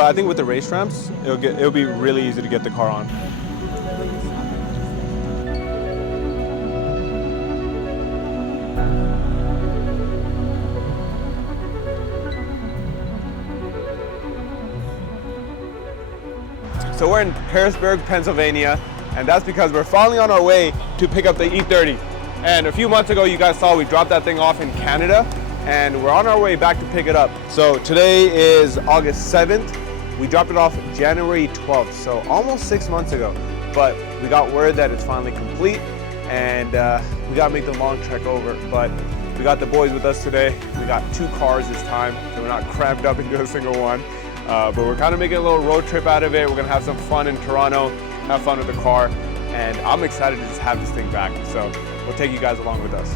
but I think with the race ramps, it'll be really easy to get the car on. So we're in Harrisburg, Pennsylvania, and that's because we're finally on our way to pick up the E30. And a few months ago, you guys saw we dropped that thing off in Canada, and we're on our way back to pick it up. So today is August 7th. We dropped it off January 12th, so almost 6 months ago. But we got word that it's finally complete, and we gotta make the long trek over. But we got the boys with us today. We got 2 cars this time, so we're not cramped up into a single one. But we're kind of making a little road trip out of it. We're gonna have some fun in Toronto, have fun with the car, and I'm excited to just have this thing back. So we'll take you guys along with us.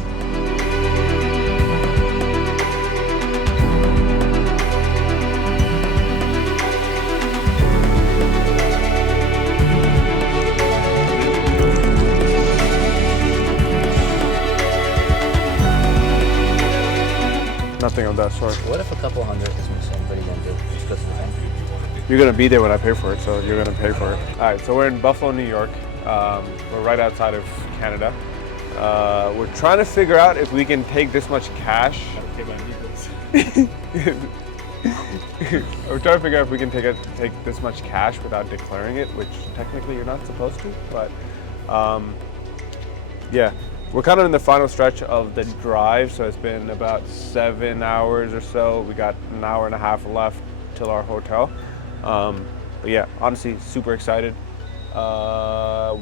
Nothing of that sort. What if a couple hundred is missing? What are you gonna do? Just go to the bank? You're gonna be there when I pay for it, so you're gonna pay for it. All right, so we're in Buffalo, New York. We're right outside of Canada. We're trying to figure out if we can take this much cash. We're trying to figure out if we can take this much cash without declaring it, which technically you're not supposed to, but yeah. We're kind of in the final stretch of the drive, so it's been about 7 hours or so. We got an hour and a half left till our hotel. But yeah, honestly, super excited.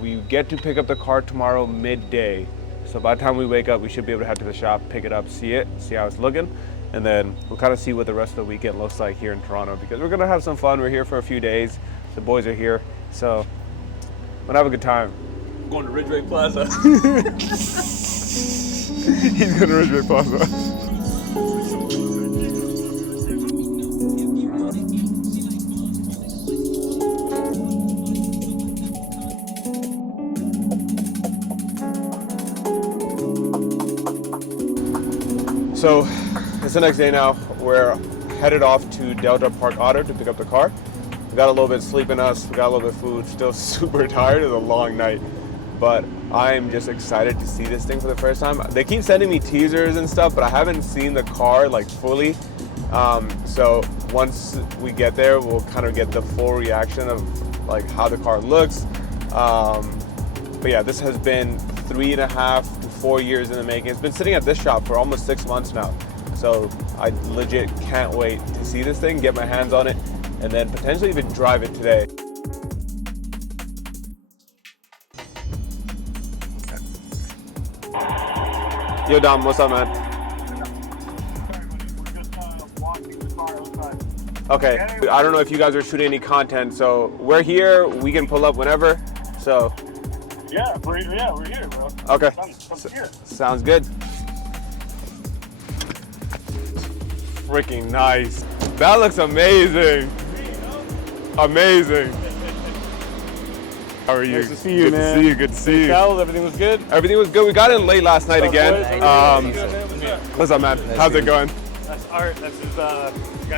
We get to pick up the car tomorrow midday. So by the time we wake up, we should be able to head to the shop, pick it up, see how it's looking, and then we'll kind of see what the rest of the weekend looks like here in Toronto, because we're gonna have some fun. We're here for a few days. The boys are here, so we're gonna have a good time. Going to Ridgeway Plaza. He's going to Ridgeway Plaza. So it's the next day now. We're headed off to Delta Park Auto to pick up the car. We got a little bit of sleep in us. We got a little bit of food. Still super tired. It was a long night. But I'm just excited to see this thing for the first time. They keep sending me teasers and stuff, but I haven't seen the car like fully. So once we get there, we'll kind of get the full reaction of like how the car looks. But yeah, this has been 3.5 to 4 years in the making. It's been sitting at this shop for almost 6 months now. So I legit can't wait to see this thing, get my hands on it, and then potentially even drive it today. Yo, Dom, what's up, man? Okay, I don't know if you guys are shooting any content, so we're here, we can pull up whenever, so. Yeah, we're here, bro. Okay, Here. Sounds good. Freaking nice. That looks amazing. Amazing. How are you? Nice to see you, man. Good to see you. Good to see you. Cal, everything was good? Everything was good. We got in late last night again. What's up, man? Nice How's it going? That's Art. That's his guy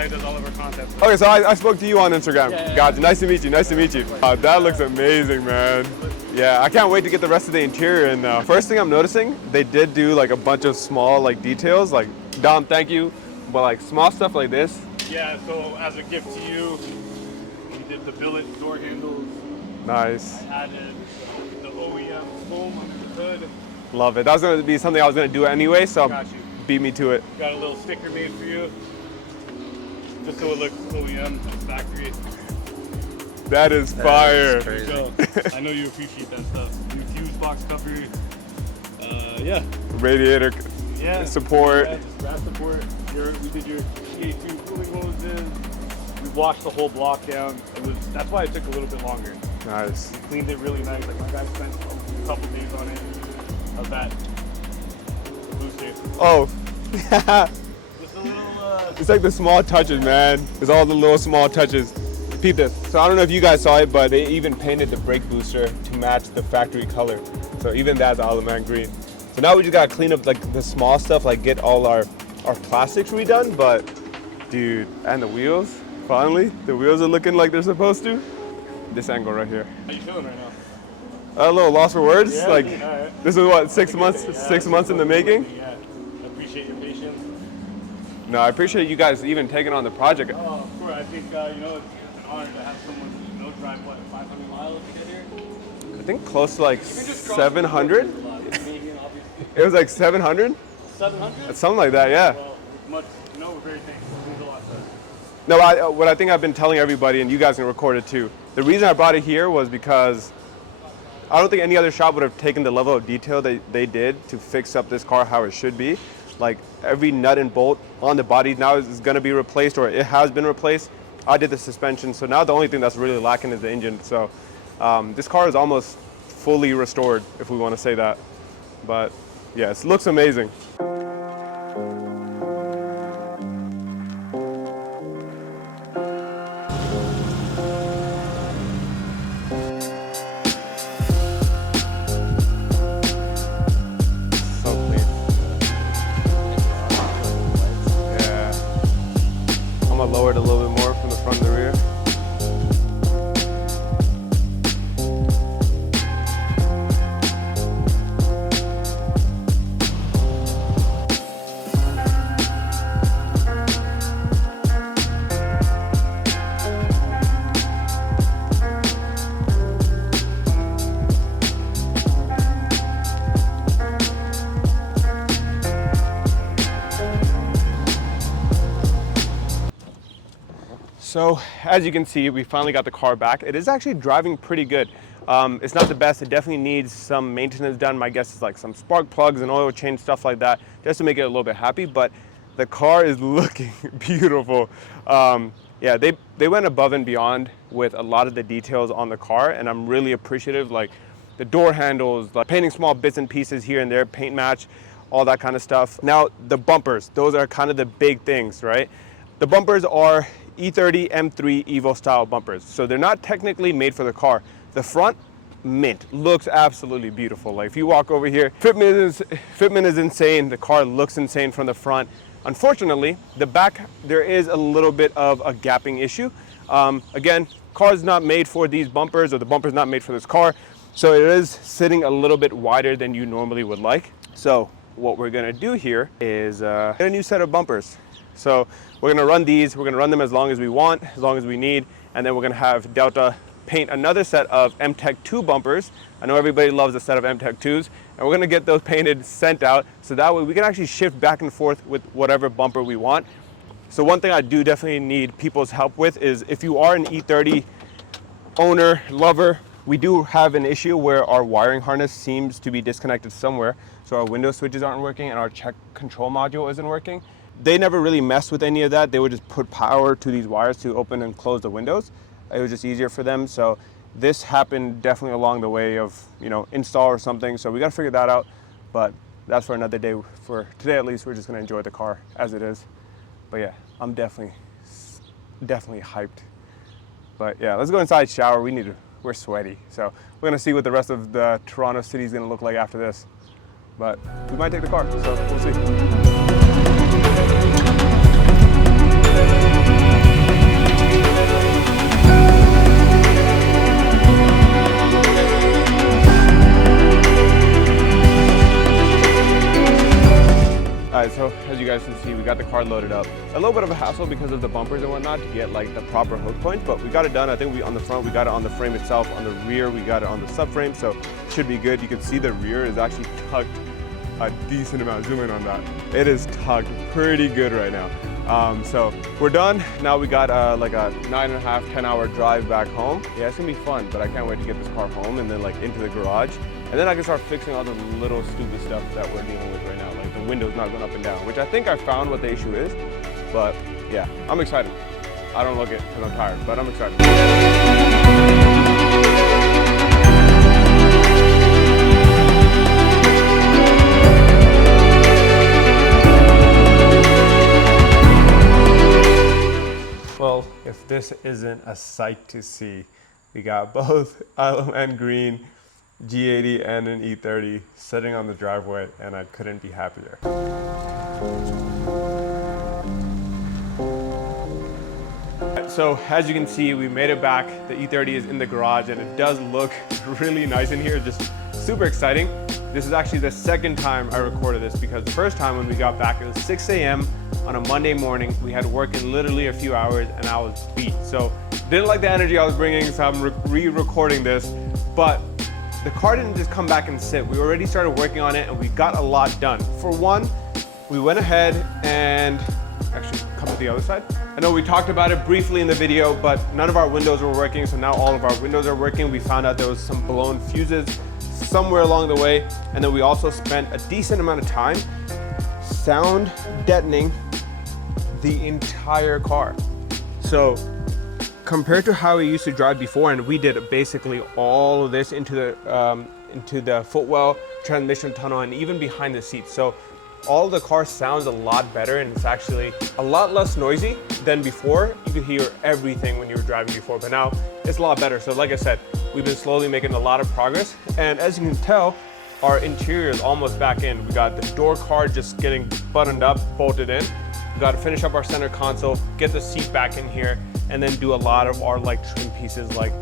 who does all of our content. Okay, so I spoke to you on Instagram. Yeah. Gotcha. Nice to meet you. Nice to meet you. That looks amazing, man. Yeah, I can't wait to get the rest of the interior in now. First thing I'm noticing, they did do like a bunch of small like details. Like, Dom, thank you. But like small stuff like this. Yeah, so as a gift to you, we did the billet door handles. Nice. I added the OEM foam under the hood. Love it. That was going to be something I was going to do anyway, so Got you. beat me to it. Got a little sticker made for you, just so it looks OEM, factory. That is fire. Crazy. So, I know you appreciate that stuff. New fuse box cover. Yeah. Radiator support. Yeah, just grass support. We did your TA2 cooling hoses. We washed the whole block down. That's why it took a little bit longer. Nice. We cleaned it really nice. Like my guy spent a couple days on it. Of that. The booster. Oh. Just a little. It's like the small touches, man. It's all the little small touches. Peep this. So I don't know if you guys saw it, but they even painted the brake booster to match the factory color. So even that's Allemande green. So now we just gotta clean up like the small stuff, like get all our plastics redone. But dude, and the wheels, Finally, the wheels are looking like they're supposed to. This angle right here. How you feeling right now? A little lost for words. Yeah, Like, right. this is what, 6 months? Yeah, 6 months in the making. Yeah, I appreciate your patience. No, I appreciate you guys even taking on the project. Oh, of course. I think you know it's an honor to have someone drive what 500 miles to get here. I think close to like 700. It was like 700. 700? Something like that, yeah. Well, much. We're very thankful. It means a lot to us. No, what I think I've been telling everybody, and you guys can record it too. The reason I brought it here was because I don't think any other shop would have taken the level of detail that they did to fix up this car how it should be. Like every nut and bolt on the body now is going to be replaced, or it has been replaced. I did the suspension, so now the only thing that's really lacking is the engine. So this car is almost fully restored, if we want to say that. But yeah, it looks amazing. Lower it a little bit more from the front and the rear. So as you can see, we finally got the car back. It is actually driving pretty good. It's not the best. It definitely needs some maintenance done. My guess is like some spark plugs and oil change, stuff like that, just to make it a little bit happy. But the car is looking beautiful. Yeah, they went above and beyond with a lot of the details on the car, and I'm really appreciative. Like the door handles, like painting small bits and pieces here and there, paint match, all that kind of stuff. Now the bumpers, those are kind of the big things, right? The bumpers are E30 M3 Evo-style bumpers. So they're not technically made for the car. The front, mint, looks absolutely beautiful. Like if you walk over here, fitment is insane. The car looks insane from the front. Unfortunately, the back, there is a little bit of a gapping issue. Again, car's not made for these bumpers, or the bumper's not made for this car. So it is sitting a little bit wider than you normally would like. So what we're gonna do here is get a new set of bumpers. So we're gonna run these, we're gonna run them as long as we want, as long as we need, and then we're gonna have Delta paint another set of M-Tech 2 bumpers. I know everybody loves a set of M-Tech 2s, and we're gonna get those painted, sent out, so that way we can actually shift back and forth with whatever bumper we want. So one thing I do definitely need people's help with is if you are an E30 owner, lover, we do have an issue where our wiring harness seems to be disconnected somewhere. So our window switches aren't working and our check control module isn't working. They never really messed with any of that. They would just put power to these wires to open and close the windows. It was just easier for them. So this happened definitely along the way of, install or something. So we got to figure that out. But that's for another day. For today, at least, we're just going to enjoy the car as it is. But yeah, I'm definitely hyped. But yeah, let's go inside, shower. We're sweaty. So we're going to see what the rest of the Toronto city is going to look like after this. But we might take the car, so we'll see. Alright, so as you guys can see, we got the car loaded up. A little bit of a hassle because of the bumpers and whatnot to get like the proper hook points, but we got it done. I think on the front, we got it on the frame itself. On the rear, we got it on the subframe, so it should be good. You can see the rear is actually tugged a decent amount. Zoom in on that. It is tugged pretty good right now. So we're done. Now we got like a 9.5, 10-hour drive back home. Yeah, it's gonna be fun, but I can't wait to get this car home and then like into the garage. And then I can start fixing all the little stupid stuff that we're dealing with right now, like the windows not going up and down, which I think I found what the issue is. But yeah, I'm excited. I don't look it because I'm tired, but I'm excited. Well, if this isn't a sight to see, we got both and green G80 and an E30 sitting on the driveway, and I couldn't be happier. So as you can see, we made it back. The E30 is in the garage and it does look really nice in here, just super exciting. This is actually the second time I recorded this because the first time when we got back, it was 6 a.m. on a Monday morning. We had work in literally a few hours and I was beat. So didn't like the energy I was bringing, so I'm re-recording this. But the car didn't just come back and sit. We already started working on it and we got a lot done. For one, we went ahead and actually come to the other side. I know we talked about it briefly in the video, but none of our windows were working. So now all of our windows are working. We found out there was some blown fuses somewhere along the way. And then we also spent a decent amount of time sound deadening the entire car. So compared to how we used to drive before, and we did basically all of this into the footwell, transmission tunnel, and even behind the seats. So all of the car sounds a lot better and it's actually a lot less noisy than before. You could hear everything when you were driving before, but now it's a lot better. So like I said, we've been slowly making a lot of progress. And as you can tell, our interior is almost back in. We got the door card just getting buttoned up, bolted in. We got to finish up our center console, get the seat back in here, and then do a lot of our like trim pieces like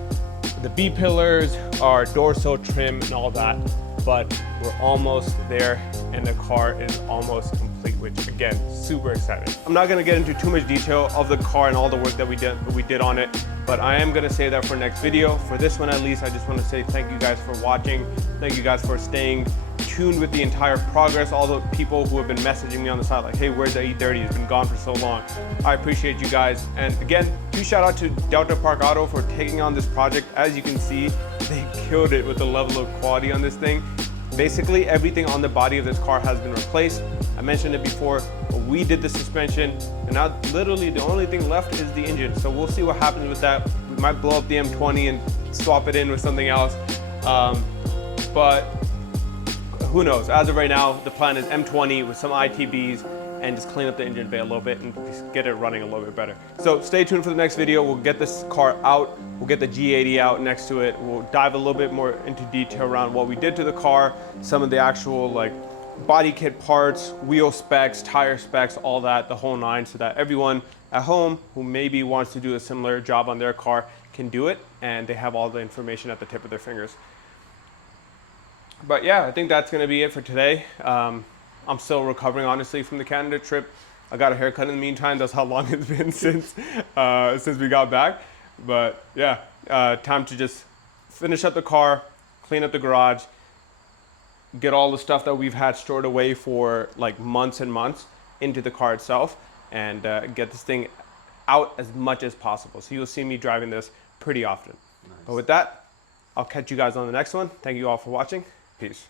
the B-pillars, our door sill trim and all that. But we're almost there and the car is almost complete, which again, super excited. I'm not gonna get into too much detail of the car and all the work that we did on it, but I am gonna say that for next video. For this one at least, I just wanna say thank you guys for watching. Thank you guys for staying tuned with the entire progress. All the people who have been messaging me on the side like, hey, where's the E30? It's been gone for so long. I appreciate you guys. And again, huge shout out to Delta Park Auto for taking on this project. As you can see, they killed it with the level of quality on this thing. Basically, everything on the body of this car has been replaced. I mentioned it before, but we did the suspension, and now literally the only thing left is the engine. So we'll see what happens with that. We might blow up the M20 and swap it in with something else. But who knows? As of right now, the plan is M20 with some ITBs and just clean up the engine bay a little bit and just get it running a little bit better. So stay tuned for the next video. We'll get this car out. We'll get the G80 out next to it. We'll dive a little bit more into detail around what we did to the car, some of the actual like body kit parts, wheel specs, tire specs, all that, the whole nine, so that everyone at home who maybe wants to do a similar job on their car can do it and they have all the information at the tip of their fingers. But yeah, I think that's gonna be it for today. I'm still recovering, honestly, from the Canada trip. I got a haircut in the meantime. That's how long it's been since we got back. But yeah, time to just finish up the car, clean up the garage, get all the stuff that we've had stored away for like months and months into the car itself, and get this thing out as much as possible. So you'll see me driving this pretty often. Nice. But with that, I'll catch you guys on the next one. Thank you all for watching. Peace.